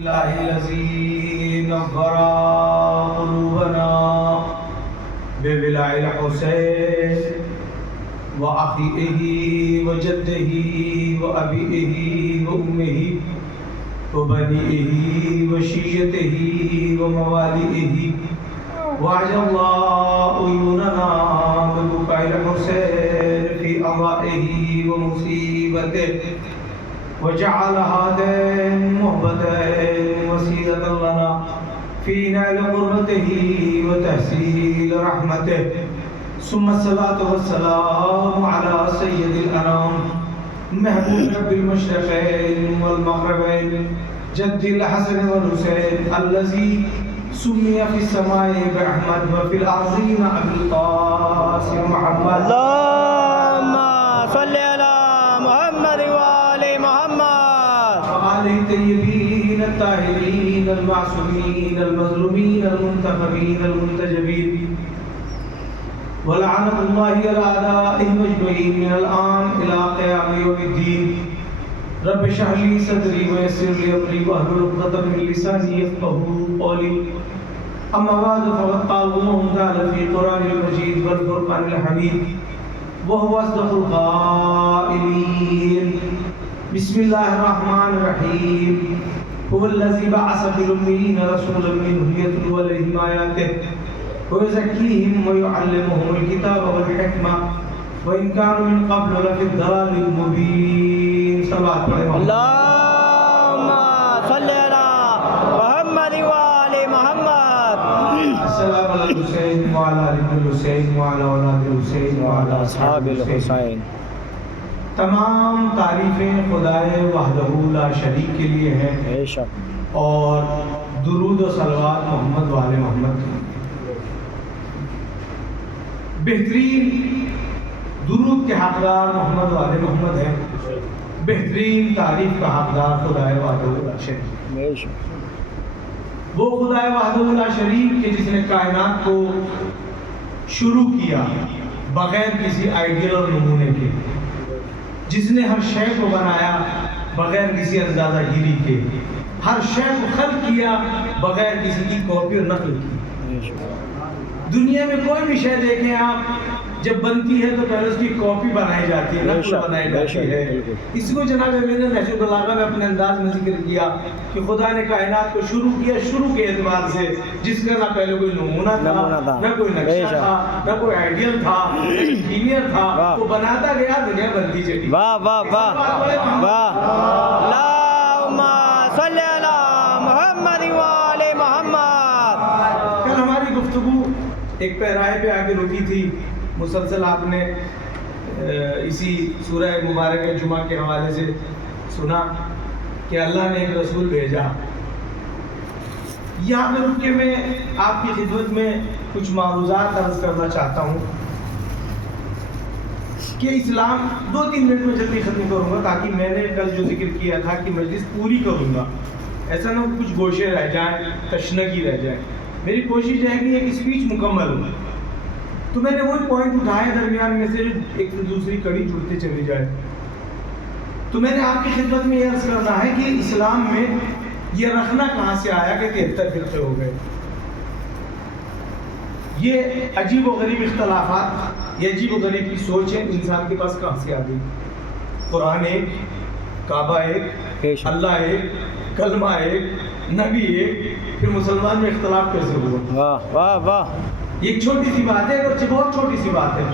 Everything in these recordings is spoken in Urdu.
الله الذي نور قلوبنا ببلاء الحسين وأخيه وجده وأبيه وأمه وبنيه وشيته ومواليه وعجل الله عيوننا ببكاء الحسين في أضائه ومصيبته وجعل هاتين محبتين وسيلة لنا في نيل قربته وتحصيل رحمته ثم الصلاة والسلام على سيد الأنام محبوب رب المشرقين والمغربين جد الحسن والحسين الذي سمي في السماء بأحمد وفي الأرضين أبي القاسم محمد اللهم صل على محمد وآل محمد وآله الطيبين الطاهرين المعصومين المظلومين المنتخبين المنتجبين ولعنة الله على أعدائهم أجمعين من الآن إلى قيام يوم الدين رب اشرح لي صدري ويسر لي أمري واحلل عقدة من لساني يفقهوا قولي أما بعد فقد قال الله تعالى في القرآن المجيد والفرقان الحميد وهو أصدق القائلين بسم الله الرحمن الرحيم هو الذي بعث في الأميين رسولا منهم يتلو عليهم آياته ويزكيهم ويعلمهم الكتاب والحكمة وإن كانوا من قبل لفي الضلال المبين صلوات اللهم صل على محمد وآل محمد السلام على الحسين وعلى آل الحسين وعلى أولاد الحسين وعلى أصحاب الحسين. تمام تعریفیں خدائے وحدہ لا شریک کے لیے ہیں بے شک. اور درود و صلوات محمد وآل محمد کے لیے. بہترین درود کے حقدار محمد وآل محمد ہیں، بہترین تعریف کا حقدار خدائے وحدہ لا شریک. بے شک. وہ خدائے وحدہ لا شریک کہ جس نے کائنات کو شروع کیا بغیر کسی آئیڈیل اور نمونے کے، جس نے ہر شے کو بنایا بغیر کسی اندازہ گیری کے، ہر شے کو خلق کیا بغیر کسی کی کاپی اور نقل کی. دنیا میں کوئی بھی شے دیکھیں آپ، جب بنتی ہے تو پہلے اس کی کاپی بنائی جاتی ہے، نقل بنائی جاتی ہے. اس کو جناب امیر نے نہج البلاغہ میں اپنے انداز میں ذکر کیا کہ خدا نے کائنات کو شروع کیا شروع کے اعتبار سے، جس کا نہ پہلے کوئی نمونہ تھا، نہ کوئی نقشہ تھا، نہ کوئی آئیڈیل تھا، نہ انجینئر تھا. وہ بناتا گیا، دنیا بنتی چلی. واہ واہ واہ واہ. اللهم صل على محمد وآل محمد. کل ہماری گفتگو ایک پیرائے پہ آ کے رکی تھی. مسلسل آپ نے اسی سورہ مبارکہ جمعہ کے حوالے سے سنا کہ اللہ نے ایک رسول بھیجا. یہاں پہ رک کے میں آپ کی خدمت میں کچھ معروضات عرض کرنا چاہتا ہوں کہ اسلام 2-3 منٹ میں جلدی ختم کروں گا، تاکہ میں نے کل جو ذکر کیا تھا کہ مجلس پوری کروں گا، ایسا نہ کچھ گوشے رہ جائیں، تشنگی رہ جائیں. میری کوشش رہے گی ایک اسپیچ مکمل ہو. تو میں نے وہی پوائنٹ اٹھائے درمیان میں سے ایک دوسری کڑی جڑتے چلی جائے. تو میں نے آپ کی خدمت میں یہ عرض کرنا ہے کہ اسلام میں یہ رکھنا کہاں سے آیا کہ 73 فرقے ہو گئے. یہ عجیب و غریب اختلافات، یہ عجیب و غریب کی سوچ ہے انسان کے پاس کہاں سے آ گئی. قرآن ایک، کعبہ ایک، اللہ ایک، کلمہ ایک، نبی ایک، پھر مسلمان میں اختلاف کیسے ہوا؟ واہ واہ واہ. ایک چھوٹی سی بات ہے، اگرچہ بہت چھوٹی سی بات ہے،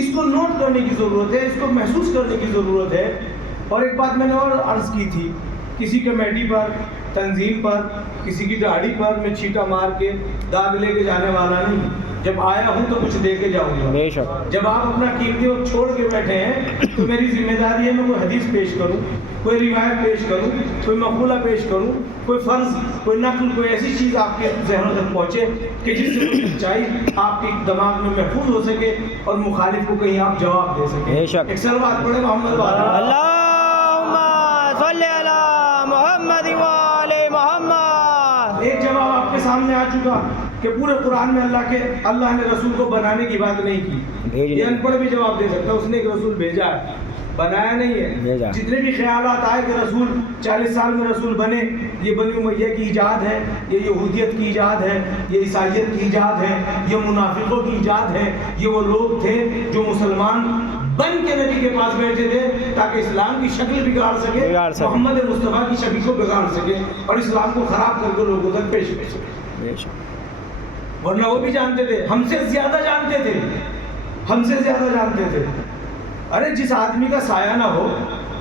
اس کو نوٹ کرنے کی ضرورت ہے، اس کو محسوس کرنے کی ضرورت ہے. اور ایک بات میں نے اور عرض کی تھی، کسی کمیٹی پر، تنظیم پر، کسی کی داڑھی پر میں چھینٹا مار کے داغ لے کے جانے والا نہیں. جب آیا ہوں تو کچھ دے کے جاؤں گا. جب آپ اپنا قیمتی وقت چھوڑ کے بیٹھے ہیں تو میری ذمہ داری ہے میں کوئی حدیث پیش کروں، کوئی روایت پیش کروں، کوئی مقولہ پیش کروں، کوئی فرض، کوئی نقل، کوئی ایسی چیز آپ کے ذہنوں تک پہنچے کہ جس سے کوئی سچائی آپ کے دماغ میں محفوظ ہو سکے اور مخالف کو کہیں آپ جواب دے سکیں. ایک سلوات پڑھیں محمد والا. اللهم صل على محمد وآل محمد. ایک جواب آپ کے سامنے آ چکا کہ پورے قرآن میں اللہ نے رسول کو بنانے کی بات نہیں کی. یہ ان پڑھ بھی جواب دے سکتا ہے، اس نے ایک رسول بھیجا ہے. بنایا نہیں بھیجا۔ ہے. جتنے بھی خیالات آئے کہ رسول 40 سال میں رسول بنے، یہ بنی امیہ کی ایجاد ہے، یہ یہودیت کی ایجاد ہے، یہ عیسائیت کی ایجاد ہے، یہ منافقوں کی ایجاد ہے، یہ وہ لوگ تھے جو مسلمان بن کے نبی کے پاس بیٹھے تھے تاکہ اسلام کی شکل بگاڑ سکے، محمد مصطفیٰ کی شکل کو بگاڑ سکے اور اسلام کو خراب کر کے لوگوں تک پیش کر سکے. بے شک. ورنہ وہ بھی جانتے تھے، ہم سے زیادہ جانتے تھے، ہم سے زیادہ جانتے تھے. ارے جس آدمی کا سایہ نہ ہو،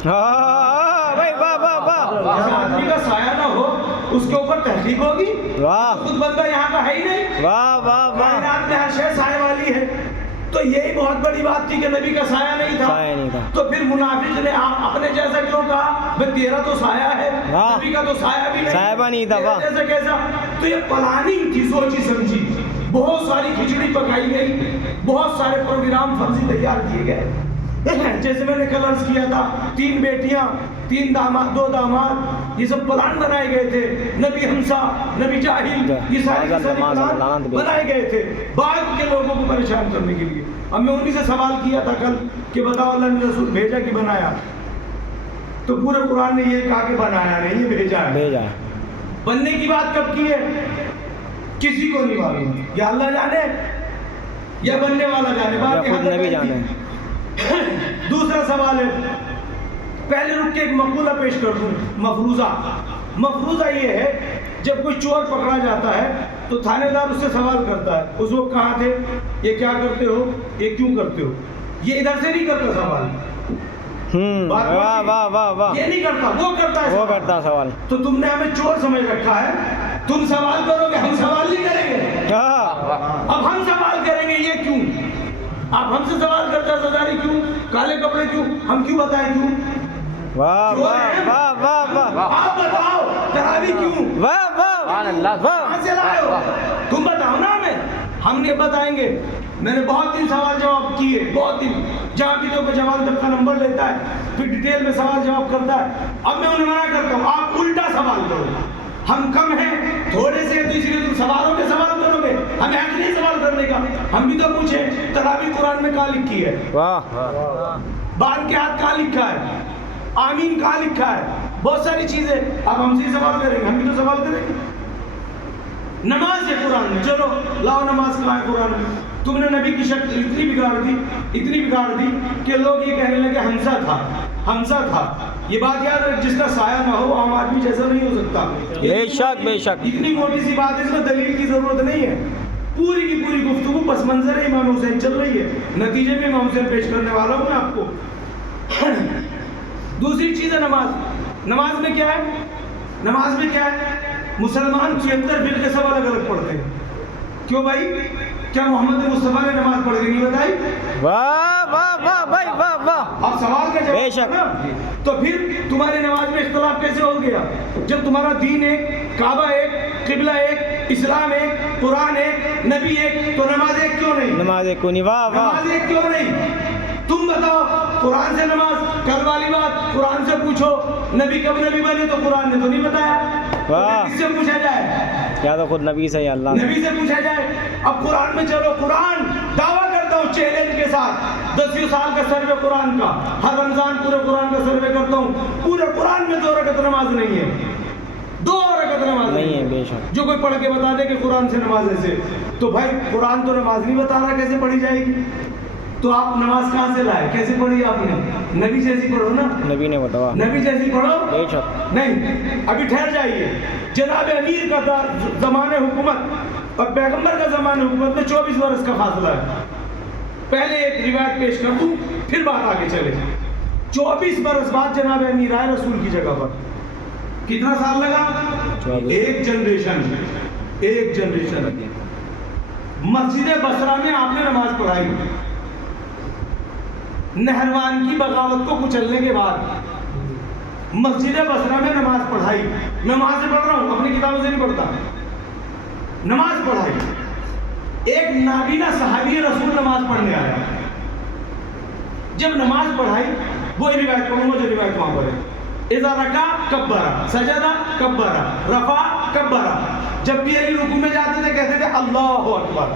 ہاں بھائی، واہ واہ واہ، جس آدمی کا سایہ نہ ہو اس کے اوپر تحقیق ہوگی. واہ خود بندہ یہاں کا ہے ہی نہیں، واہ واہ واہ. کائنات میں ہر شے سایہ والی ہے. تو یہی بہت بڑی بات تھی کہ نبی کا سایہ نہیں تھا. سایہ نہیں تھا. تو پھر منافق نے اپنے جیسا کیوں کہا بھئی تیرا تو سایہ ہے، واہ. نبی کا تو سایہ بھی نہیں، صاحبہ نہیں تھا. واہ. جیسا کیسا. تو یہ پلاننگ تھی، سوچی سمجھی، بہت ساری کھچڑی پکائی گئی، بہت سارے پروگرام فرضی تیار کیے گئے. جیسے میں نے کل عرض کیا تھا، 3 بیٹیاں، 3 داماد، 2 داماد، یہ سب پلان بنائے گئے تھے. نبی حمزہ، نبی جاہل، یہ سارے پلان بنائے گئے تھے بعد کے لوگوں کو پریشان کرنے کے لیے. اب میں انہی سے سوال کیا تھا کل کہ بتاؤ اللہ نے رسول بھیجا کہ بنایا؟ تو پورے قرآن نے یہ کہا کہ بنایا نہیں، یہ بھیجا ہے. بھیجا. بننے کی بات کب کی ہے کسی کو نہیں معلوم، یا اللہ جانے یا بننے والا جانے، بات خود نبی جانے. دوسرا سوال ہے، پہلے رک کے ایک مقولہ پیش کر دوں. مفروضہ، مفروضہ یہ ہے جب کوئی چور پکڑا جاتا ہے تو تھانے دار اس سے سوال کرتا ہے اس وقت کہاں تھے، یہ کیا کرتے ہو، یہ کیوں کرتے ہو. یہ ادھر سے نہیں کرتا سوال، واہ واہ واہ واہ. یہ نہیں کرتا، وہ کرتا ہے، وہ کرتا سوال. تو تم نے ہمیں چور سمجھ رکھا ہے، تم سوال کرو گے، ہم سوال نہیں کریں گے. اب ہم سوال کریں گے، یہ کیوں؟ آپ ہم سے سوال کرتے ہیں سرداری کیوں، کالے کپڑے کیوں، ہم کیوں بتائیں کیوں؟ واہ واہ واہ واہ واہ. آپ بتاؤ تراوی کیوں، واہ واہ واہ. کہاں سے لائے ہو، تم بتاؤ نا ہمیں، ہم نہیں بتائیں گے. میں نے بہت دن سوال جواب کیے، بہت دن، جہاں بھی لوگ جواب تک کا نمبر لیتا ہے پھر ڈیٹیل میں سوال جواب کرتا ہے. اب میں انہیں منع کرتا ہوں آپ الٹا سوال کرو، ہم کم ہیں تھوڑے سے تو اس لیے تم سوالوں کے سوال کرو گے، ہمیں حق نہیں سوال کرنے کا. ہم بھی تو پوچھیں تراویح قرآن میں کہاں لکھی ہے، واہ. بال کے ہاتھ کہاں لکھا ہے، آمین کہاں لکھا ہے، بہت ساری چیزیں. اب ہم سے سوال کریں گے، ہم بھی تو سوال کریں گے. نماز ہے قرآن میں، چلو لاؤ نماز کہاں ہے قرآن میں. تم نے نبی کی شکل اتنی بگاڑ دی کہ لوگ یہ کہنے لگے حمزہ تھا. یہ بات یاد رکھ، جس کا سایہ نہ ہو عام آدمی جیسا نہیں ہو سکتا. بے شک بے شک. اتنی موٹی سی بات ہے، اس میں دلیل کی ضرورت نہیں ہے. پوری کی پوری گفتگو پس منظر امام حسین چل رہی ہے، نتیجے میں امام حسین پیش کرنے والا ہوں میں آپ کو. دوسری چیز ہے نماز. نماز میں کیا ہے، مسلمان 76 فرقے سب الگ الگ پڑھتے ہیں. کیوں بھائی، کیا محمد مصطفیٰ نے نماز پڑھ کے نہیں بتائی؟ واہ واہ واہ بھائی واہ واہ. آپ سوال کا بے جواب شک. نا. تو پھر تمہاری نماز میں اختلاف کیسے ہو گیا جب تمہارا دین ایک، کعبہ ایک، قبلہ ایک، اسلام ایک، قرآن ایک، نبی ایک، تو نماز ایک کیوں نہیں؟ نماز کو نہیں. واہ واہ. نماز ایک کیوں نہیں؟ تم بتاؤ قرآن سے نماز، کل والی بات قرآن سے پوچھو نبی کب نبی بنے تو قرآن نے تو نہیں بتایا. کس سے پوچھا جائے؟ کیا تو خود نبی سے ہی اللہ نبی سے پوچھا جائے. اب قرآن میں چلو، قرآن دعویٰ کرتا ہوں چیلنج کے ساتھ، 10 سال کا سروے قرآن کا، ہر رمضان پورے قرآن کا سروے کرتا ہوں، پورے قرآن میں 2 رکعت نماز نہیں ہے، 2 رکعت نماز نہیں ہے. بے شک. جو کوئی پڑھ کے بتا دے کہ قرآن سے نماز ایسے، تو بھائی قرآن تو نماز نہیں بتا رہا کیسے پڑھی جائے گی. تو آپ نماز کہاں سے لائے، کیسے پڑھی آپ نے؟ نبی جیسی پڑھو نا، نبی نے بتایا. نبی جیسی پڑھو. بے شک. نہیں، ابھی ٹھہر جائیے. جناب امیر کا زمانے حکومت اور پیغمبر کا زمانے حکومت میں 24 برس کا فاصلہ ہے. پہلے ایک روایت پیش کر دوں پھر بات آگے چلے. 24 برس بعد جناب امیر آئے رسول کی جگہ پر. کتنا سال لگا؟ ایک جنریشن. مسجد بصرہ میں آپ نے نماز پڑھائی، نہروان کی بغاوت کو کچلنے کے بعد مسجد بصرہ میں نماز پڑھائی. میں وہاں سے پڑھ رہا ہوں، اپنی کتابوں سے نہیں پڑھتا. نماز پڑھائی. ایک نابینا صحابی رسول نماز پڑھنے آیا. جب نماز پڑھائی، وہ روایت پڑھوں گا جو روایت وہاں پر ہے. اذا رکع کبرا، سجدہ کبرا، رفع کبرا. جب بھی علی رکوع میں جاتے تھے کہتے تھے اللہ اکبر.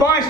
5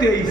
23।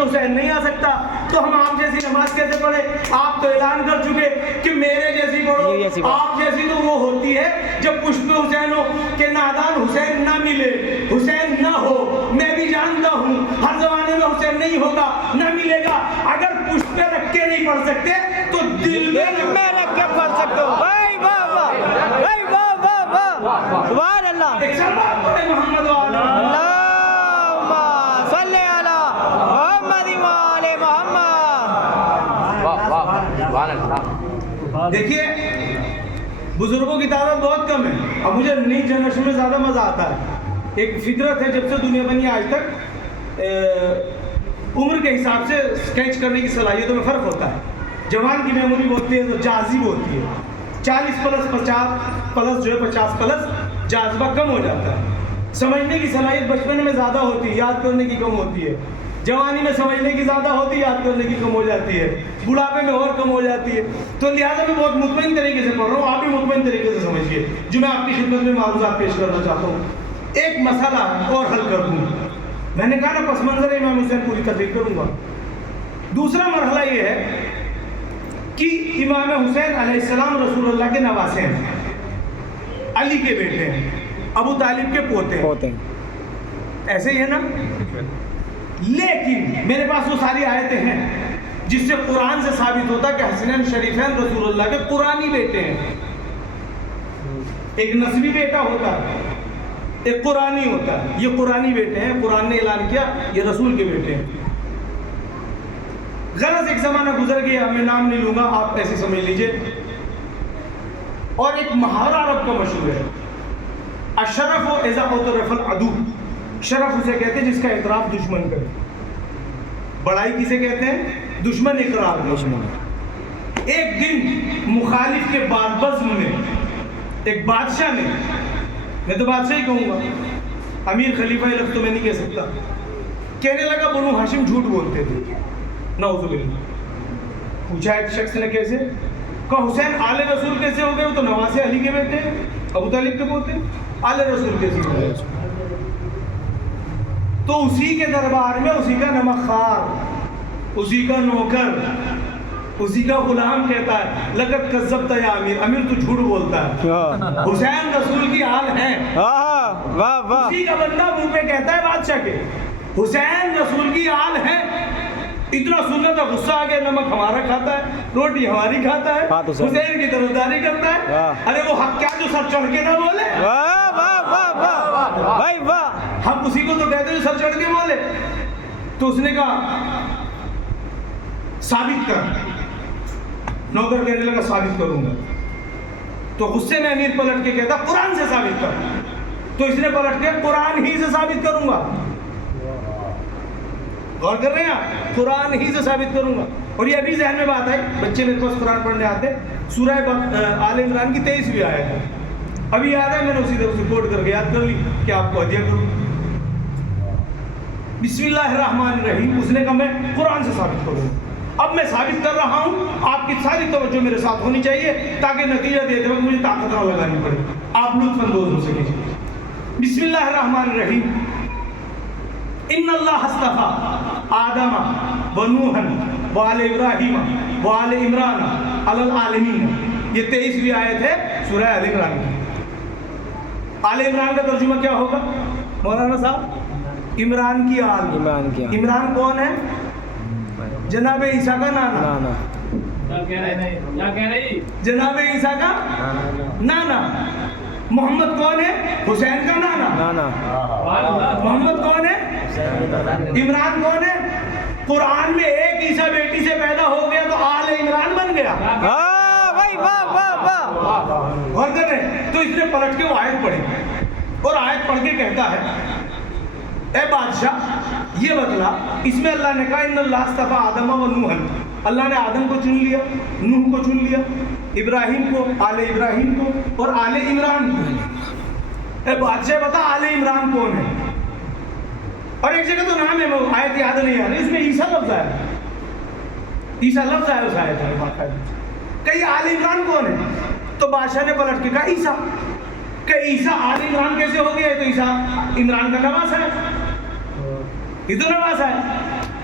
میں حسین نہیں آ سکتا تو ہم آپ جیسی نماز کیسے پڑھے؟ آپ تو اعلان کر چکے کہ میرے جیسی پڑھو، آپ جیسی تو وہ ہوتی ہے جب پشت حسین ہو کہ نادان حسین نہ ملے، حسین نہ ہو۔ میں بھی جانتا ہوں ہر زمانے میں حسین نہیں ہوگا، نہ ملے گا۔ اگر پشت پہ رکھ کے نہیں پڑھ سکتے تو دل میں رکھ کے پڑھ سکتے ہو۔ بھائی واہ واہ، بھائی واہ واہ واہ، سبحان اللہ۔ ایک سلام پڑھے محمد والا اللہم صلی علی محمد وآل محمد۔ واہ واہ سبحان اللہ۔ دیکھیے بزرگوں کی تعداد بہت کم ہے۔ اب مجھے نئی جنریشن میں زیادہ مزہ آتا ہے۔ ایک فطرت ہے، جب سے دنیا بنی آج تک عمر کے حساب سے اسکیچ کرنے کی صلاحیتوں میں فرق ہوتا ہے۔ جوان کی میموری بہت تیز اور جازب ہوتی ہے، 40 پلس 50 پلس جو ہے 50 پلس جاذبہ کم ہو جاتا ہے۔ سمجھنے کی صلاحیت بچپن میں زیادہ ہوتی ہے، یاد کرنے کی کم ہوتی ہے۔ جوانی میں سمجھنے کی زیادہ ہوتی ہے، یاد کرنے کی کم ہو جاتی ہے۔ بڑھاپے میں اور کم ہو جاتی ہے۔ تو لہٰذا میں بہت مطمئن طریقے سے پڑھ رہا ہوں، آپ بھی مطمئن طریقے سے سمجھیے جو میں آپ کی خدمت میں معروضات پیش کرنا چاہتا ہوں۔ ایک مسئلہ اور حل کر دوں، میں نے کہا نا پس منظر امام حسین پوری تقریر کروں گا۔ دوسرا مرحلہ یہ ہے کہ امام حسین علیہ السلام رسول اللہ کے نواسے ہیں، علی کے بیٹے ہیں، ابو طالب کے پوتے ہیں، ایسے ہی ہے نا؟ لیکن میرے پاس وہ ساری آیتیں ہیں جس سے قرآن سے ثابت ہوتا ہے کہ حسنین شریفین رسول اللہ کے قرآنی بیٹے ہیں۔ ایک نسبی بیٹا ہوتا ہے، ایک قرآنی ہوتا ہے۔ یہ قرآنی بیٹے ہیں، قرآن نے اعلان کیا یہ رسول کے بیٹے ہیں۔ غرض ایک زمانہ گزر گیا، میں نام نہیں لوں گا، آپ ایسے سمجھ لیجئے۔ اور ایک محاورہ عرب کا مشہور ہے، اشرف و اذا اعترف العدو، شرف اسے کہتے ہیں جس کا اعتراف دشمن کرے، بڑائی کسے کہتے ہیں؟ دشمن اقرار کرے۔ ایک دن مخالف کے بزم میں ایک بادشاہ نے، میں تو بادشاہ ہی کہوں گا، امیر خلیفہ لفظ تو میں نہیں کہہ سکتا، کہنے لگا بنو ہاشم جھوٹ بولتے تھے، نعوذ باللہ۔ پوچھا ایک شخص نے کیسے؟ کہا حسین آل رسول کیسے ہو گئے؟ وہ تو نواسے علی کے بیٹے ہیں، ابو طالب کے پوتے، آل رسول کیسے ہو گئے؟ تو اسی کے دربار میں اسی کا نمک خوار، اسی کا نوکر، اسی کا غلام کہتا ہے لقد کذبت یا امیر، امیر تو جھوٹ بولتا ہے، حسین رسول کی آل ہیں۔ اسی کا بندہ منہ پہ کہتا ہے بادشاہ کے حسین رسول کی آل ہیں۔ اتنا سننا تھا غصہ آ گیا، نمک ہمارا کھاتا ہے، روٹی ہماری کھاتا ہے، حسین کی طرفداری کرتا ہے۔ ارے وہ حق کیا جو سر چڑھ کے نہ بولے؟ ہم اسی کو تو کہتے ہیں سر چڑھ کے بولے۔ تو اس نے کہا ثابت کر، نوکر کہنے لگا ثابت کروں گا۔ تو غصے میں امیر پلٹ کے کہتا قرآن سے ثابت کر، تو اس نے پلٹ کے قرآن ہی سے ثابت کروں گا۔ غور کر رہے ہیں آپ؟ قرآن ہی سے ثابت کروں گا۔ اور یہ ابھی ذہن میں بات ہے، بچے میرے پاس قرآن پڑھنے آتے، سورہ آل عمران کی 23ویں آیت ہے، ابھی یاد ہے، میں نے اسی طرح سے کوٹ کر کے یاد کر لی کہ آپ کو ہدیہ کروں۔ بسم اللہ الرحمن الرحیم، اس نے کہا میں قرآن سے ثابت کروں۔ اب میں ثابت کر رہا ہوں، آپ کی ساری توجہ میرے ساتھ ہونی چاہیے تاکہ نتیجہ دیتے وقت مجھے طاقت نہ لگانی پڑے، آپ لطف اندوز ہو سکیں۔ بسم اللہ الرحمن الرحیم، ان اللہ اصطفیٰ آدم و نوحا و آل ابراہیم و آل عمران علی العالمین۔ یہ 23ویں آیت ہے سورہ آل عمران کی۔ آل عمران کا ترجمہ کیا ہوگا مولانا صاحب؟ عمران کی آل۔ عمران کون ہے؟ جناب عیسیٰ کا نانا، جناب عیسیٰ کا نانا۔ محمد کون ہے؟ حسین کا نانا۔ محمد کون ہے؟ عمران کون ہے؟ قرآن میں ایک عیسیٰ بیٹی سے پیدا ہو گیا تو آل عمران بن گیا۔ غور کر رہے ہیں؟ تو اس نے پلٹ کے وہ آیت پڑھی اور آیت پڑھ کے کہتا ہے اے بادشاہ یہ بتلا، اس میں اللہ نے کہا ان اللہ اصطفیٰ آدم و نوحا، اللہ نے آدم کو چن لیا، نوح کو چن لیا، ابراہیم کو، آل ابراہیم کو اور آل عمران کو۔ اے بادشاہ بتا آل عمران کون ہے؟ اور ایک جگہ تو نام ہے، وہ آیت یاد نہیں آ رہی، اس میں عیسیٰ لفظ آیا، عیسیٰ لفظ آیا اس آیت میں، کہ آل عمران کون ہے؟ تو بادشاہ نے پلٹ کے کہا عیسیٰ، کہ عیسیٰ آل عمران کیسے ہو گیا؟ تو عیسیٰ عمران کا نواسا ہے، یہ تو نواسا ہے۔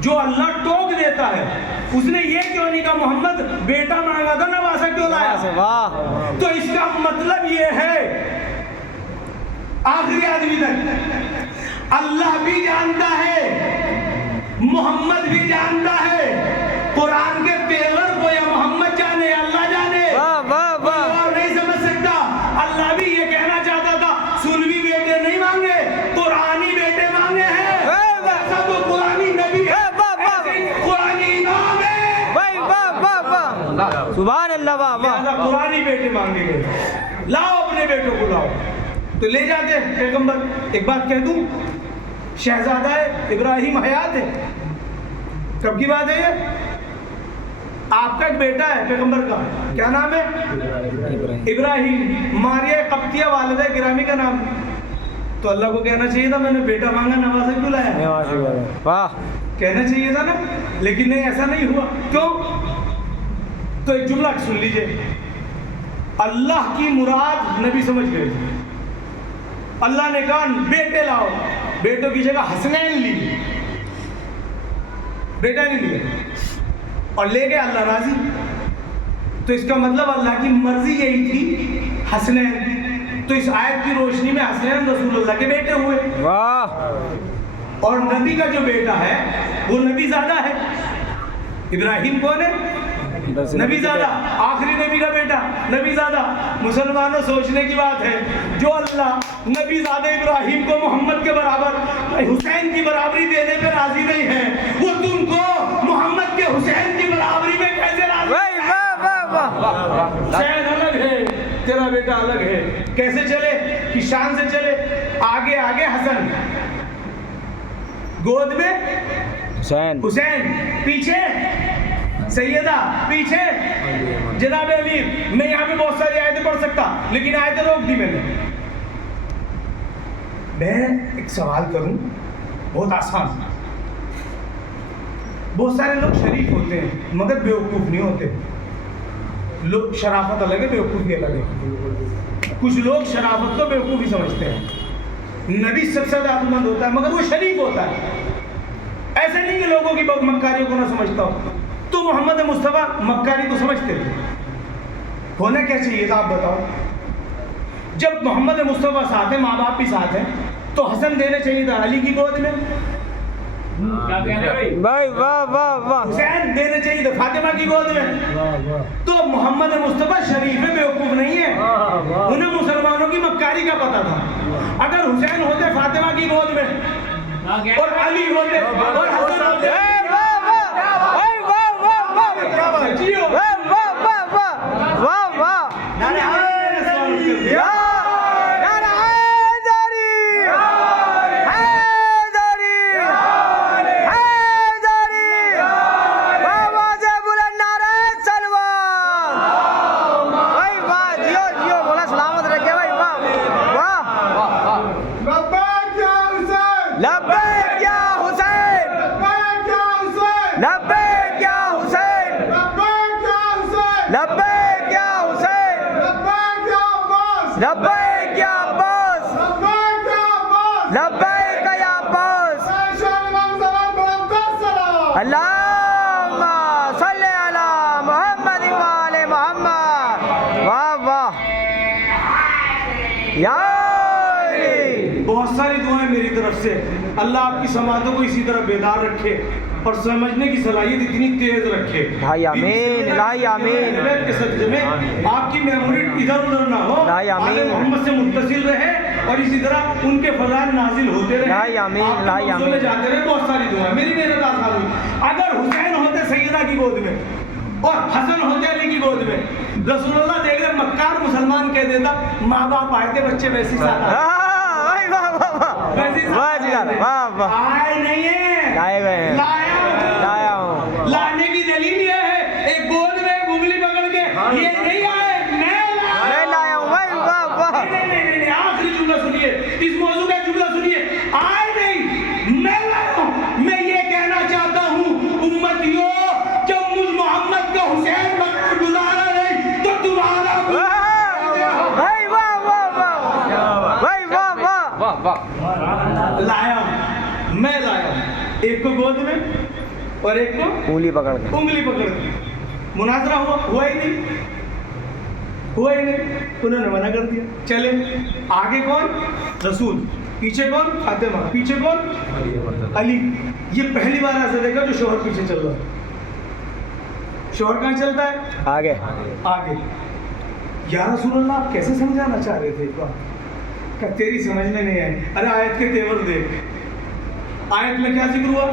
جو اللہ ٹوک دیتا ہے اس نے یہ کیوں نہیں کہا محمد بیٹا مانگا تھا نواسا کیوں لایا؟ واہ تو اس کا مطلب یہ ہے آخری آدمی تک اللہ بھی جانتا ہے، محمد بھی جانتا ہے، قرآن کے پیغمبر کو یا محمد جانے یا اللہ جانے، کوئی اور نہیں سمجھ سکتا۔ اللہ بھی یہ کہنا چاہتا تھا سلوی بیٹے نہیں مانگے، قرآنی بیٹے مانگے ہیں، ایسا تو قرآنی نبی ہے، ایسے ہی قرآنی امام ہے۔ سبحان اللہ، واہ واہ، لہذا قرآنی بیٹے مانگے گئے، لاؤ اپنے بیٹوں کو لاؤ، تو لے جاتے پیغمبر۔ ایک بات کہہ دوں، شہزادہ ابراہیم حیات ہے، کب کی بات ہے یہ؟ آپ کا ایک بیٹا ہے پیغمبر کا، کیا نام ہے؟ ابراہیم، ماریہ قبطیہ والدہ گرامی کا نام۔ تو اللہ کو کہنا چاہیے تھا میں نے بیٹا مانگا نواسا کیوں لایا؟ واہ، کہنا چاہیے تھا نا، لیکن نہیں، ایسا نہیں ہوا۔ کیوں؟ تو ایک جملہ سن لیجئے، اللہ کی مراد نبی سمجھ گئے تھے۔ اللہ نے کہا بیٹے لاؤ، بیٹوں کی جگہ حسنین لی، بیٹا نہیں لیا، اور لے گئے، اللہ راضی۔ تو اس کا مطلب اللہ کی مرضی یہی تھی حسنین۔ تو اس آیت کی روشنی میں حسنین رسول اللہ کے بیٹے ہوئے، واہ، اور نبی کا جو بیٹا ہے وہ نبی زادہ ہے۔ ابراہیم کون ہے؟ نبی زادہ، آخری نبی کا بیٹا نبی زادہ۔ مسلمانوں سوچنے کی بات ہے، جو اللہ نبی زادہ ابراہیم کو محمد کے برابر حسین کی برابری دینے پہ راضی نہیں ہے، وہ تم کو محمد کے حسین کی برابری میں کیسے راضی ہے؟ حسین الگ ہے، تیرا بیٹا الگ ہے۔ کیسے چلے؟ کہ شان سے چلے، آگے آگے حسن، گود میں حسین، پیچھے سیدہ، پیچھے جناب امیر۔ میں یہاں پہ بہت ساری آیتیں پڑھ سکتا لیکن آیتیں روک دی میں نے۔ میں ایک سوال کروں، بہت آسان۔ بہت سارے لوگ شریف ہوتے ہیں مگر بیوقوف نہیں ہوتے۔ لوگ شرافت الگ ہے، بیوقوفی الگ ہے۔ کچھ لوگ شرافت کو بیوقوفی سمجھتے ہیں۔ نبی سب سے زیادہ عقلمند ہوتا ہے مگر وہ شریف ہوتا ہے۔ ایسے نہیں کہ لوگوں کی مکاریوں کو نہ سمجھتا ہو، تو محمد مصطفیٰ مکاری کو سمجھتے تھے۔ ہونا کیا چاہیے تھا آپ بتاؤ؟ جب محمد مصطفیٰ ساتھ ہیں، ماں باپ بھی ساتھ ہیں، تو حسن دینا چاہیے تھا علی کی گود میں، بھائی واہ واہ واہ، حسین دینا چاہیے تھا فاطمہ کی گود میں۔ تو محمد مصطفیٰ شریف ہے، بیوقوف نہیں ہے، انہیں مسلمانوں کی مکاری کا پتہ تھا۔ اگر حسین ہوتے فاطمہ کی گود میں، اور علی ہوتے اور حسن ہوتے، لبیک یا عباس، لبیک یا عباس، اللہم صلی علی محمد وآل محمد، واہ واہ یا علی۔ بہت ساری دعائیں میری طرف سے، اللہ آپ کی سماعتوں کو اسی طرح بیدار رکھے اور سمجھنے کی صلاحیت اتنی تیز رکھے۔ الہی آمین، الہی آمین، کے صدقے میں آپ کی میموری ادھر ادھر نہ ہو، الہی آمین، آل محمد سے متصل رہے اور اسی طرح ان کے فضائل نازل ہوتے رہے، الہی آمین، الہی آپ آمین، جاتے رہے۔ بہت ساری دعائیں میری محنت آسان ہوئی۔ اگر حسین ہوتے سیدہ کی گود میں اور حسن ہوتے علی کی گود میں، رسول اللہ دیکھ رہے مکار مسلمان کہہ دیتا ماں باپ آئے تھے بچے ویسی ساتھ آئے، آئے نہیں ہیں، لائے گئے ہیں، لایا ہوں، لانے کی دلیل یہ ہے، ایک گود میں انگلی پکڑ کے یہ نہیں آئے، میں لایا ہوں، بھائی واہ واہ، نہیں، آخری جملہ سنیے، اس موضوع کا جملہ سنیے، آئے نہیں، میں لایا ہوں۔ میں یہ کہنا چاہتا ہوں امتیوں، جب مجھ محمد کا حسین بغیر گزارا نہیں تو تمہارا بھائی واہ واہ واہ، بھائی واہ واہ، واہ واہ، لایا ہوں، میں لایا ہوں، ایک کو گود میں اور ایک کو انگلی پکڑ کے. انگلی پکڑ کے. مناظرہ ہوا ہی نہیں. انہوں نے منع کر دیا. چلے آگے کون؟ رسول. پیچھے کون؟ فاطمہ. پیچھے کون؟ علی. یہ پہلی بار ایسا دیکھا جو شوہر پیچھے چل رہا ہے. شوہر کہاں چلتا ہے؟ آگے. آگے. یا رسول اللہ آپ کیسے سمجھانا چاہ رہے تھے؟ کہ تیری سمجھ میں نہیں آئی. ارے آیت کے تیور دیکھ. آیت میں کیا ذکر ہوا؟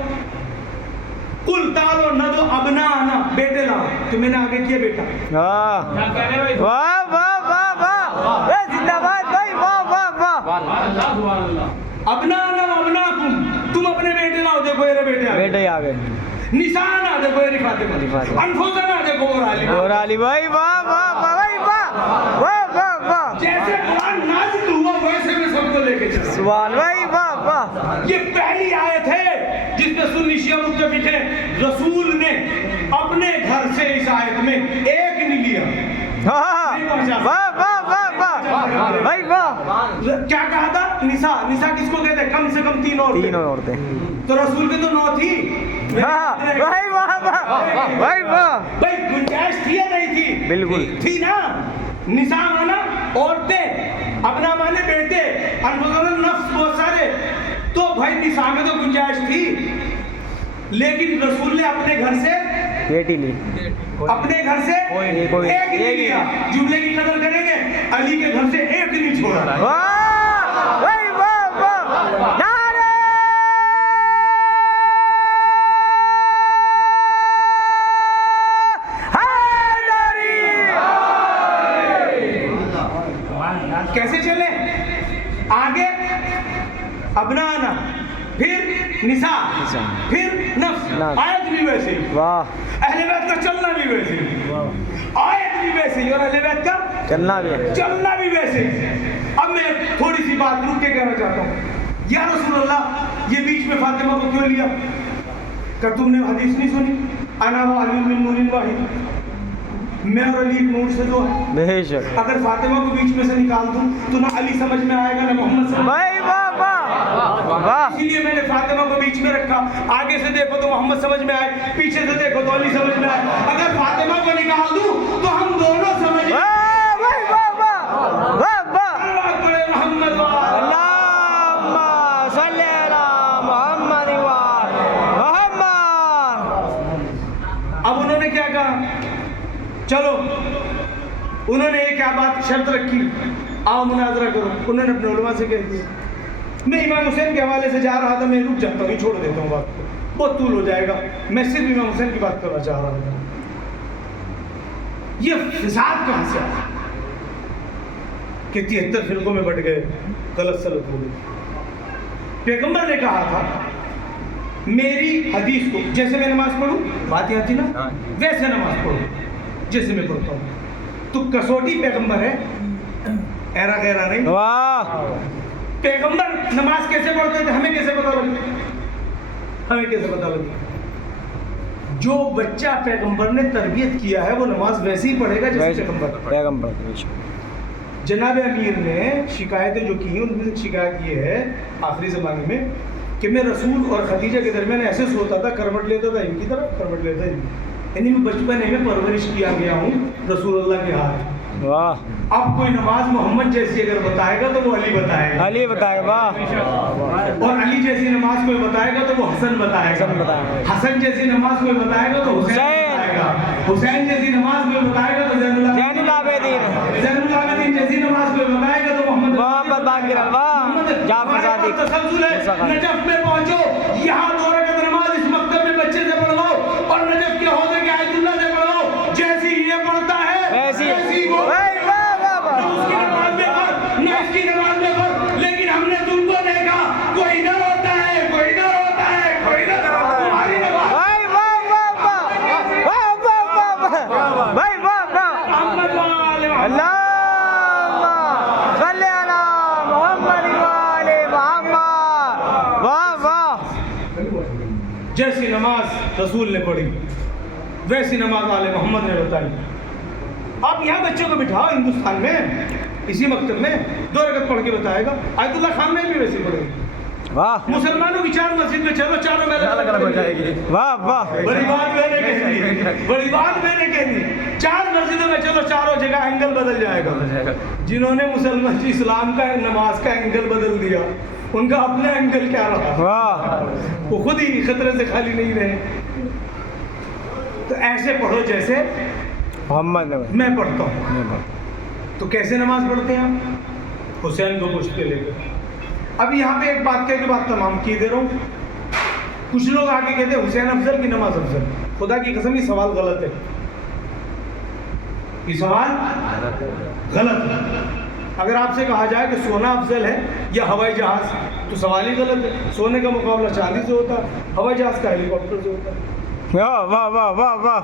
قل تعالوا ندعو ابناءنا. بیٹے لاؤ. تو میں نے آگے کیا بیٹا. واہ واہ واہ واہ. زندہ باد بھائی. واہ واہ واہ. ابناءنا وابناءکم. تم اپنے بیٹے لاؤ. دیکھو یہ بیٹے آ گئے. بیٹے آ گئے. نساءنا. دیکھو یہ فاطمہ. انفسنا. دیکھو اور علی بھائی. واہ واہ واہ بھائی. واہ واہ واہ واہ. جیسے قرآن نازل ہوا ویسے میں سب کو لے کے چلا. سبحان بھائی. واہ واہ. یہ پہلی آیت ہے جس میں سنی شیعہ متفق ہیں. رسول نے اپنے گھر سے اس آیت میں ایک نہیں لیا. واہ واہ واہ واہ بھائی. واہ. کیا کہا تھا؟ نساء. نساء کس کو کہتے ہیں؟ کم سے کم 3 عورتیں. 3 عورتیں. تو رسول کے تو 9 تھی. بھائی واہ واہ بھائی. واہ. بھائی گنجائش تھی یا نہیں تھی؟ بالکل تھی نا. نساء مانا عورتیں, ابنا مانے بیٹے, انفسنا نفس بہت سارے. تو بھائی نساء میں تو گنجائش تھی, لیکن رسول نے اپنے گھر سے بیٹی لی. اپنے گھر سے ایک نہیں لیا. جملے کی قدر کریں گے, علی کے گھر سے ایک نہیں چھوڑا. واہ بھائی. واہ واہ. نعرہ حیدری. کیسے چلے؟ آگے ابنانا, پھر نساء, پھر نفس. آیت بھی ویسے ہی. واہ. اہل بیت کا چلنا بھی ویسے ہی, آیت بھی ویسے ہی, اور اہل بیت کا چلنا بھی ہے. چلنا بھی ویسے ہی. اب میں تھوڑی سی بات رک کے کہنا چاہتا ہوں. یا رسول اللہ, یہ بیچ میں فاطمہ کو کیوں لیا؟ کہ تم نے حدیث نہیں سنی؟ انا و علی من نور واحد. میں اور علی ایک نور سے دو ہے. بے شک. اگر فاطمہ کو بیچ میں سے نکال دوں تو نہ علی سمجھ میں آئے گا نہ محمد سمجھ. بھائی واہ واہ واہ. اسی لیے میں نے فاطمہ کو بیچ میں رکھا. آگے سے دیکھو تو محمد سمجھ میں آئے, پیچھے سے دیکھو تو علی سمجھ میں آئے. اگر فاطمہ کو نکال دوں تو ہم دونوں سمجھ میں. بھائی واہ واہ واہ واہ. محمد وعلی اللہم صلی علی محمد وعلی محمد. اب انہوں نے کیا کہا؟ چلو انہوں نے یہ کیا بات شرط رکھی, آؤ مناظرہ کرو. انہوں نے اپنے علماء سے کہہ دیا. میں امام حسین کے حوالے سے جا رہا تھا, میں رک جاتا ہوں, چھوڑ دیتا ہوں بات کو, بہت طول ہو جائے گا. میں صرف امام حسین کی بات کرنا چاہ رہا تھا. یہ فساد کہاں سے آیا کہ 73 فرقوں میں بٹ گئے, غلط سلط ہو گئی؟ پیغمبر نے کہا تھا میری حدیث کو جیسے میں نماز پڑھوں, بات یہ آتی نا, ویسے نماز پڑھوں جیسے میں پڑھتا ہوں. تو کسوٹی پیغمبر ہے, ایرا غیرہ نہیں. واہ. پیغمبر نماز کیسے پڑھتے تھے ہمیں کیسے پتا لگے؟ ہمیں کیسے پتا لگے؟ جو بچہ پیغمبر نے تربیت کیا ہے وہ نماز ویسے ہی پڑھے گا جیسے پیغمبر. جناب امیر نے شکایتیں جو کی ہیں ان میں سے شکایت یہ ہے آخری زمانے میں کہ میں رسول اور خدیجہ کے درمیان ایسے سوتا تھا, کروٹ لیتا تھا ان کی طرف, کروٹ لیتا ان کی. یعنی میں بچپنے میں پرورش کیا گیا ہوں رسول اللہ کے ہاتھ. واہ. اب کوئی نماز محمد جیسی اگر بتائے گا تو وہ علی بتائے گا. علی بتائے. واہ. اور علی جیسی نماز کوئی بتائے گا تو وہ حسن بتائے گا. حسن جیسی نماز کوئی بتائے گا تو حسین بتائے گا. حسین جیسی نماز کوئی بتائے گا تو زین العابدین. زین العابدین جیسی نماز کوئی بتائے گا تو محمد باقر. واہ. جعفر صادق. تسلسل ہے. نجف میں پہنچو, یہاں 2 رکعت نماز اس مکتب میں بچے سے پڑھواؤ اور نجف کے حوضے کے آیت اللہ سے پڑھواؤ. جیسی یہ پڑھتا ہے ویسی وہ. اس کی نماز میں کر, نہ اس کی نماز میں کر. لیکن ہم نے تم کو دیکھا کوئی نہ روتا ہے, کوئی نہ روتا ہے, کوئی نہ روتا ہے. تمہاری نماز بھائی واہ واہ واہ واہ واہ واہ. بھائی واہ واہ. محمد وعلی محمد. اللہم صلی علی محمد وعلی محمد. واہ واہ. جیسی نماز رسول نے پڑھی ویسی نماز آل محمد نے بتائی. آپ یہاں بچوں کو بٹھاؤ ہندوستان میں اسی مکتب میں 2 رکعت پڑھ کے بتائے گا. آیت اللہ خان نے بھی ویسے پڑھے. واہ مسلمانوں کی 4 مسجد میں چلو، چاروں میں الگ الگ ہو جائے گی. واہ واہ بڑی بات میں نے کہی، بڑی بات میں نے کہی. 4 مسجدوں میں چلو، چاروں جگہ اینگل بدل جائے گا. جنہوں نے مسلمان اسلام کا نماز کا اینگل بدل دیا، ان کا اپنا اینگل کیا رہا؟ واہ وہ خود ہی خطرے سے خالی نہیں رہے. تو ایسے پڑھو جیسے محمد میں پڑھتا ہوں. تو کیسے نماز پڑھتے ہیں ہم؟ حسین کو پشت پہ لے کر. اب یہاں پہ ایک بات کہہ کے بات تمام کیے دے رہا ہوں. کچھ لوگ آگے کہتے ہیں حسین افضل کی نماز افضل. خدا کی قسم یہ سوال غلط ہے. یہ سوال غلط ہے. اگر آپ سے کہا جائے کہ سونا افضل ہے یا ہوائی جہاز، تو سوال ہی غلط ہے. سونے کا مقابلہ چاندی سے ہوتا ہے، ہوائی جہاز کا ہیلی کاپٹر سے ہوتا ہے. واہ واہ واہ واہ واہ.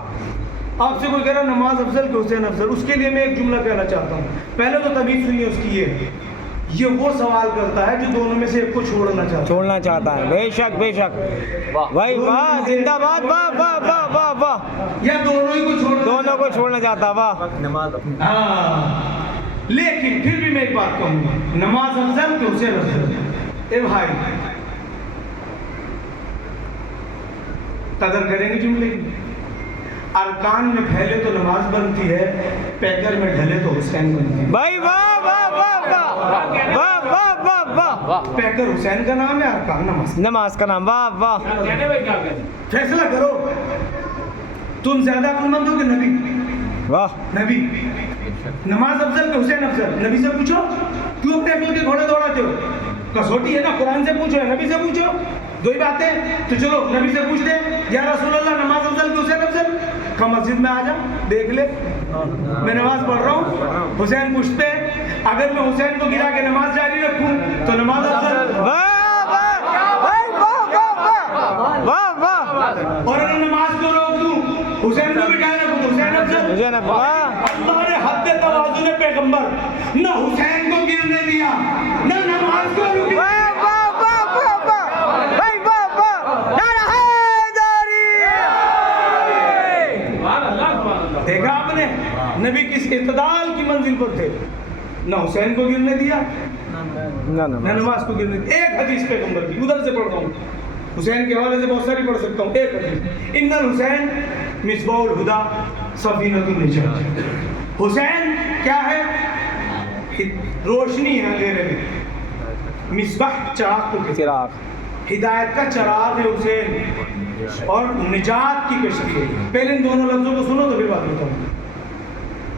آپ سے کوئی کہہ رہا نماز افضل کہ حسین افضل، اس کے لیے میں ایک جملہ کہنا چاہتا ہوں. پہلے تو تمیز سنیے اس کی. یہ وہ سوال کرتا ہے جو دونوں میں سے ایک کو چھوڑنا چاہتا ہے. بے شک بے شک. بھائی واہ زندہ باد. واہ واہ واہ واہ واہ. یا دونوں ہی کو دونوں کو چھوڑنا چاہتا. واہ. ہاں. لیکن پھر بھی میں ایک بات کہوں گا، نماز افضل کہ حسین افضل. اے بھائی قدر کریں گے جملے کی. ارکان میں پھیلے تو نماز بنتی ہے، پیکر میں ڈھلے تو حسین بنتی ہے. بھائی واہ واہ واہ واہ واہ واہ واہ واہ. پیکر حسین کا نام ہے، ارکان نماز کا نام. واہ واہ. فیصلہ کرو، تم زیادہ عقل مند ہو کہ نبی؟ واہ. نبی. نماز افضل کہ حسین افضل؟ نبی سے پوچھو. کیوں اپنے عقل کے گھوڑے دوڑاتے ہو؟ کسوٹی ہے نا، قرآن سے پوچھو، نبی سے پوچھو. دو ہی باتیں. تو چلو نبی سے پوچھتے ہیں، یا رسول اللہ نماز افضل کہ حسین افضل؟ کہ مسجد میں آ جا، دیکھ لے میں نماز پڑھ رہا ہوں، حسین پشت پہ. اگر میں حسین کو گرا کے نماز جاری رکھوں تو نماز افضل. واہ واہ واہ واہ واہ. اور اگر نماز کو روک دوں، حسین کو بٹھائے رکھوں تو حسین افضل. حسین افضل. واہ. اللہ نے حد توازن پیغمبر نہ حسین کو گرنے دیا نہ نماز کو رکنے دیا. دیکھا آپ نے نبی کس اعتدال کی منزل پر تھے. نہ حسین کو گرنے دیا نہ نماز کو گرنے دیا. ایک حدیث پیغمبر کی ادھر سے پڑھتا ہوں، حسین کے حوالے سے بہت ساری پڑھ سکتا ہوں. ایک حدیث، ان الحسین مصباح الہدا سفینۃ النجات. حسین کیا ہے؟ روشنی ہے اندھیرے میں. مصباح چراغ کو کہتے ہیں. ہدایت کا چراغ ہے حسین، اور نجات کی کشتی ہے. پہلے ان دونوں لفظوں کو سنو تو پھر بات کرتا ہوں.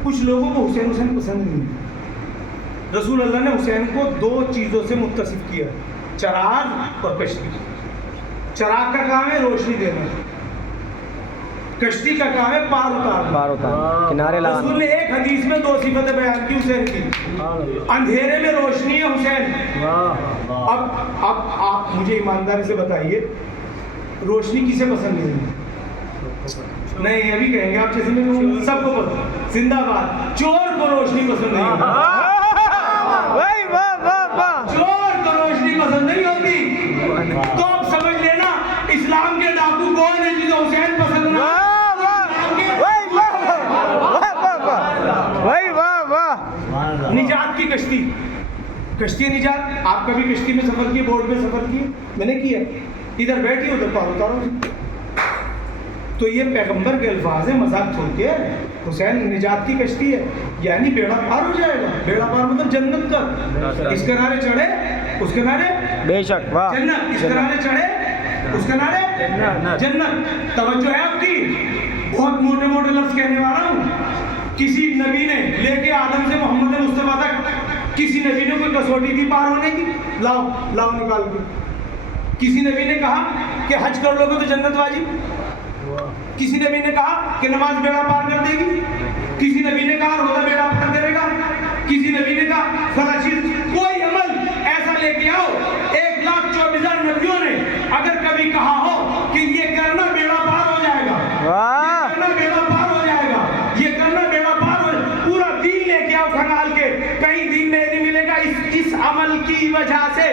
کچھ لوگوں کو حسین پسند نہیں ہے. رسول اللہ نے حسین کو 2 چیزوں سے متصف کیا، چراغ اور کشتی. چراغ کا کام ہے روشنی دینا، کشتی کا کام ہے پار اتارنا. کنارے لگانا. رسول نے ایک حدیث میں 2 صفتیں بیان کی حسین کی. اندھیرے میں روشنی ہے حسین. اب آپ مجھے ایمانداری سے بتائیے، روشنی کسے پسند نہیں؟ ابھی کہیں گے آپ جیسے میں سب کو پسند. زندہ باد. چور کو روشنی پسند نہیں ہوتی. چور کو روشنی پسند نہیں ہوتی. تو اب سمجھ لینا اسلام کے ڈاکو کون ہے جسے حسین پسند نہ. نجات کی کشتی. کشتی نجات. آپ کبھی کشتی میں سفر کیے؟ بورڈ میں سفر کیے؟ میں نے کیا. ادھر بیٹھی ادھر پار اتارو. تو یہ پیغمبر کے الفاظ ہیں، مذاق چھوڑ کے. حسین نجات کی کشتی ہے، یعنی بیڑا پار ہو جائے گا. بیڑا پار مطلب جنت کا. اس کنارے چڑھے اس کنارے بے شک. واہ. جنت. اس کنارے چڑھے اس کنارے جنت. توجہ ہے آپ کی. بہت موٹے موٹے لفظ کہنے والا ہوں. کسی نبی نے لے کے آدم سے محمد مصطفیٰ تک کسی نبی نے کوئی کسوٹی دی پار ہونے کی؟ لاؤ نکال کے. کسی نبی نے کہا کہ حج کر لو گے تو جنت واجب؟ کسی نبی نے کہا کہ نماز بیڑا پار کر دے گی؟ کسی نبی نے کہا روزہ بیڑا پار کرے گا؟ کسی نبی نے کہا فلاں چیز. کوئی عمل ایسا لے کے آؤ. 1,24,000 نبیوں نے اگر کبھی کہا ہو کہ یہ کرنا بیڑا پار ہو جائے گا، یہ کرنا بیڑا پار ہو جائے گا، یہ کرنا بیڑا پار ہو جائے گا، پورا دین لے کے آؤ کھنگال کے، کہیں دین میں نہیں ملے گا. اس عمل کی وجہ سے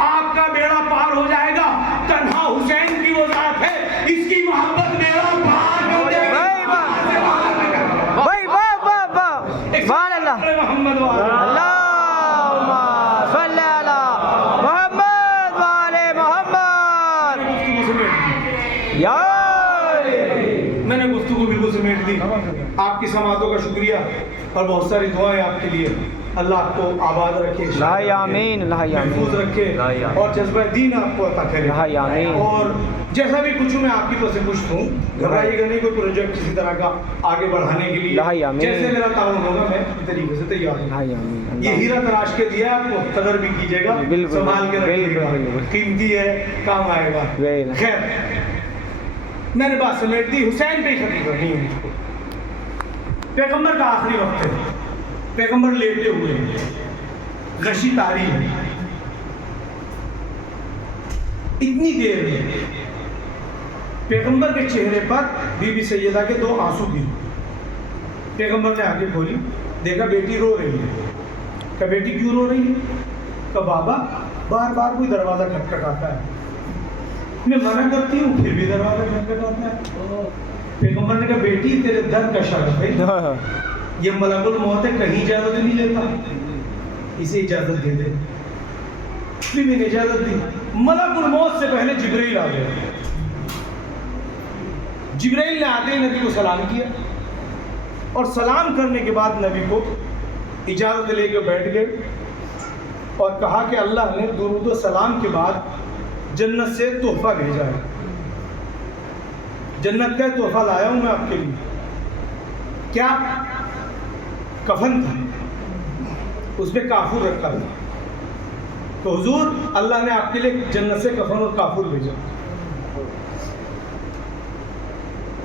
آپ کا بیڑا پار ہو جائے گا. تنہا حسین کی وہ ذات ہے، اس کی محبت بیڑا پار کر دے گی. محمد میں نے گفتگو بالکل سمیٹ دی. آپ کی سماعتوں کا شکریہ اور بہت ساری دعائیں آپ کے لیے. اللہ آپ کو آباد رکھے, آمین, محفوظ رکھے اور جذبہ دین آپ کو عطا کرے. آمین. اور جیسا بھی کچھ ہوں میں آپ کی طرف سے کچھ ہوں, گھبرائیے گا نہیں کوئی پروجیکٹ کسی طرح کا آگے بڑھانے کے لیے. جیسے میرا تعاون ہوگا میں اس طریقے سے تیار ہوں. یہ ہیرا تراش کے دیا آپ کو, قدر بھی کیجیے گا, سنبھال کے رکھیے گا, قیمتی ہے, کام آئے گا. خیر, میں نے بات سمیٹ دی. حسین پہ ختم کرنی ہے. پیغمبر کا آخری وقت ہے, پیغمبر لیٹے ہوئے ہیں, غشی تاری ہے. اتنی دیر میں پیغمبر کے چہرے پر بی بی سیدہ کے 2 آنسو گر. پیغمبر نے آنکھیں کھولی, دیکھا بیٹی رو رہی ہے. کہ بیٹی کیوں رو رہی ہے؟ کہ بابا بار بار کوئی دروازہ کھٹکھٹاتا ہے, میں منع کرتی ہوں پھر بھی دروازہ کھٹکھٹاتا ہے. پیغمبر نے کہا بیٹی تیرے درد کا شرط ہے, یہ ملک الموت ہے, کہیں اجازت نہیں لیتا, اسے اجازت دے دے. بیوی نے اجازت دی. ملک الموت سے پہلے جبرائیل آ گیا. جبرائیل نے آتے ہی نبی کو سلام کیا اور سلام کرنے کے بعد نبی کو اجازت لے کے بیٹھ گئے اور کہا کہ اللہ نے درود و سلام کے بعد جنت سے تحفہ بھیجا ہے. جنت کا تحفہ لایا ہوں میں آپ کے لیے. کیا؟ کفن تھا, اس پہ کافور رکھا تھا. تو حضور اللہ نے آپ کے لیے جنت سے کفن اور کافور بھیجا.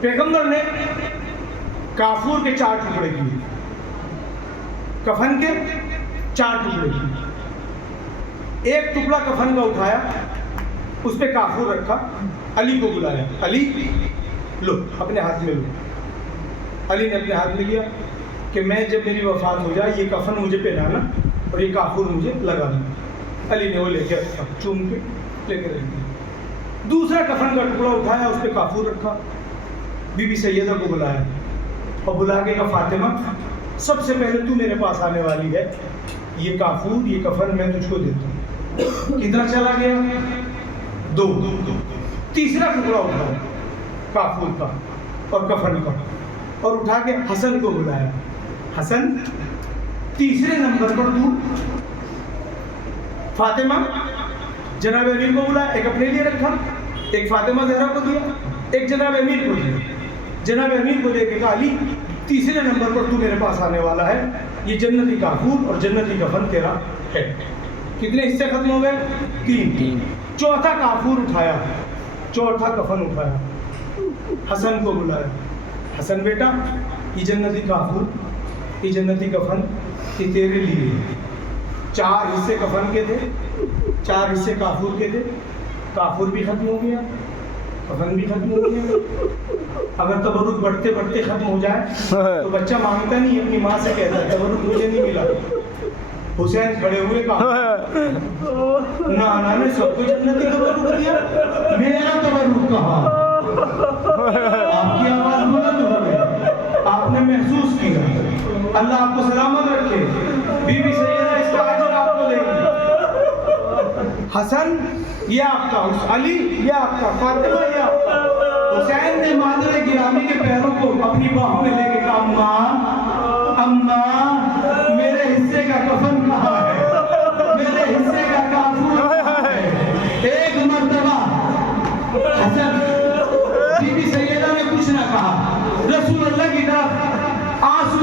پیغمبر نے کافور کے 4 ٹکڑے کیے, کفن کے 4 ٹکڑے کیے. ایک ٹکڑا کفن کا اٹھایا, اس پہ کافور رکھا, علی کو بلایا. علی لو اپنے ہاتھ میں لو. علی نے اپنے ہاتھ میں لیا کہ میں جب میری وفات ہو جائے یہ کفن مجھے پہنانا اور یہ کافور مجھے لگانا. علی نے وہ لے کے رکھا, چوم کے لے کے رکھ دیا. دوسرا کفن کا ٹکڑا اٹھایا, اس پہ کافور رکھا. بی بی سیدہ کو بلایا اور بلا کے کہا فاطمہ سب سے پہلے تو میرے پاس آنے والی ہے, یہ کافور یہ کفن میں تجھ کو دیتا ہوں. کتنا چلا گیا؟ 2. تیسرا ٹکڑا اٹھایا کافور کا اور کفن کا اور اٹھا کے حسن کو بلایا. حسن تیسرے نمبر پر تو. فاطمہ جناب امیر کو بلایا, ایک اپنے لیے رکھا, ایک فاطمہ زہرا کو دیا, ایک جناب امیر کو دیا. جناب امیر کو دے کے کہا علی تیسرے نمبر پر تو میرے پاس آنے والا ہے, یہ جنتی کافور اور جنتی کفن تیرا ہے. کتنے حصے ختم ہو گئے؟ 3. چوتھا کافور اٹھایا, چوتھا کفن اٹھایا, حسن کو بلایا. حسن بیٹا یہ جنتی کافور یہ جنتی کفن یہ تیرے لیے. 4 حصے کفن کے تھے, 4 حصے کافور کے تھے. کافور بھی ختم ہو گیا, کفن بھی ختم ہو گیا. اگر تبرک بڑھتے بڑھتے ختم ہو جائے تو بچہ مانگتا نہیں, اپنی ماں سے کہتا ہے تبرک مجھے نہیں ملا. حسین کھڑے ہوئے کہا نانا نے سب کو جنتی تبرک دیا, میرا تبرک کہاں؟ آپ کی آواز بلند ہو گئی, آپ نے محسوس کیا. اللہ آپ کو سلامت رکھے. بی بی سیدہ اس کا اجر آپ کو دے گی. حسن یہ آپ کا, علی یہ آپ کا, فاطمہ یہ آپ کا. حسین نے مادر گرامی کے پیروں کو اپنی باہوں میں لے کے کہا اماں اماں